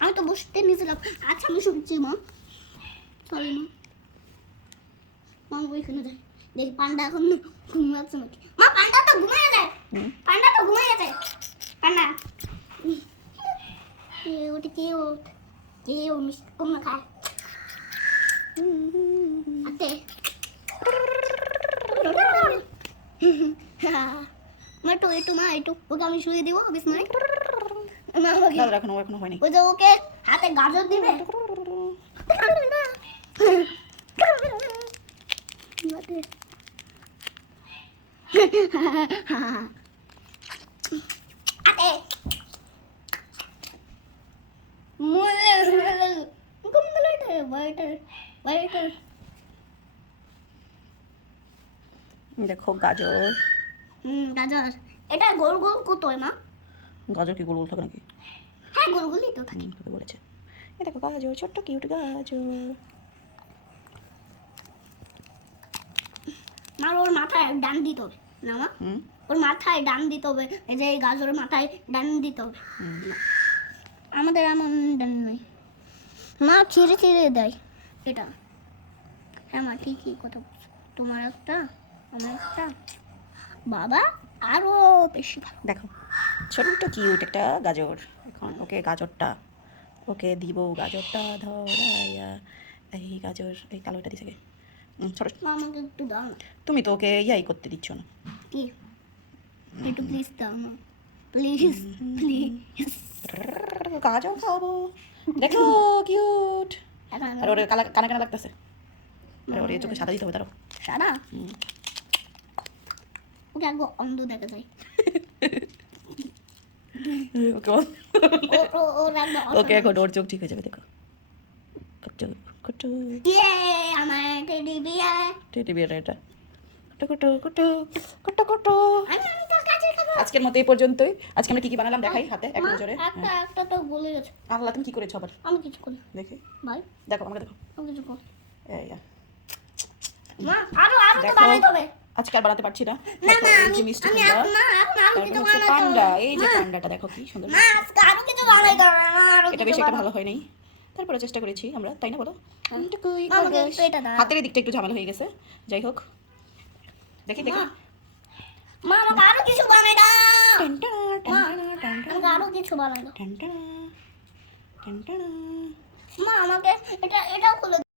আমি তো বসতে নিয়েছিলাম আচ্ছা আমি শুনছি মা সরি মা ওইখানে যাই দেখি পান্ডা এখন ঘুমাচ্ছে নাকি মা পান্ডা তো ঘুমিয়ে যায় পান্ডা তো গেছে পান্ডা কে ওটা কে ও কে ও মিষ্টি কমলা মা একটু একটু মা একটু ওকে আমি শুয়ে দিব বিছনায় মা আমাকে দাঁড়া এখনও এখনও হয়নি ওই যে ওকে হাতে গাজর দিবে আতে দেখো গাজর। গাজর। এটা গোল গোল কত মা। গাজর কি গোল গোল থাকে নাকি? হ্যাঁ গোল গোলই তো থাকে। তোকে বলেছে। এ দেখো গাজর ছোট্ট কিউট গাজর। আর ওর মাথায় ডান দিতে হবে। না মা? হুম? ওর মাথায় ডান দিতে হবে। এই যে এই গাজরের মাথায় ডান দিতে হবে। আমাদের এমন ডান নেই মা ছিঁড়ে ছিঁড়ে দেয়। এটা। হ্যাঁ মা ঠিকই কথা বলছো। তোমার একটা আমার একটা। বাবা আরও বেশি ভালো। দেখো ছোট্ট কিউট একটা গাজর। এখন ওকে গাজরটা ওকে দিব গাজরটা ধরাইয়া এই গাজর এই কালোটা দিছে ছোট মা আমাকে একটু দাও তুমি তো ওকে ইয়াই করতে দিচ্ছ না। কি? একটু প্লিজ দাও না প্লিজ প্লিজ গাজর খাব দেখো কিউট আর ওর কালা কানা কানা লাগতেছে। আর ওর চোখে সাদা দিতে হবে তারও সাদা? ওকে আগে অন্ধ দেখা যায় ওকে এখন ওর চোখ ঠিক হয়ে যাবে দেখো। কুটু কুটু ইয়ে আমার টেডি বিয়ার টেডি বিয়ার এটা। কুটু কুটু কুটু কুটু কুটু। আজকের মতো এই পর্যন্তই। আজকে আমরা কি কি বানালাম দেখাই হাতে এক নজরে। একটা একটা তো বলে গেছে। আল্লাহ তুমি কি করেছ আবার? আমি কিছু করি। দেখি। ভাই দেখো আমাকে দেখো। আমি কিছু করি। এই যা। মা আরও আরও তো। বানাইতে হবে আজকে আর বানাতে পারছি না। না এই আমি যে মিষ্টি আমি তারপর কিছু হচ্ছে বানাইতে পান্ডা। এই যে পান্ডাটা দেখো কি সুন্দর। মা আজকে আরও কিছু বানাইতে হবে না আরও এটা বেশি একটা ভালো হয় নাই। তারপরে চেষ্টা করেছি আমরা তাই না বলো? দাও। হাতের দিকটা একটু ঝামেলা হয়ে গেছে। যাই হোক। দেখি দেখি। মা, মা আমাকে আরও কিছু কিছু বানানো। মা আমাকে এটা এটাও খুলে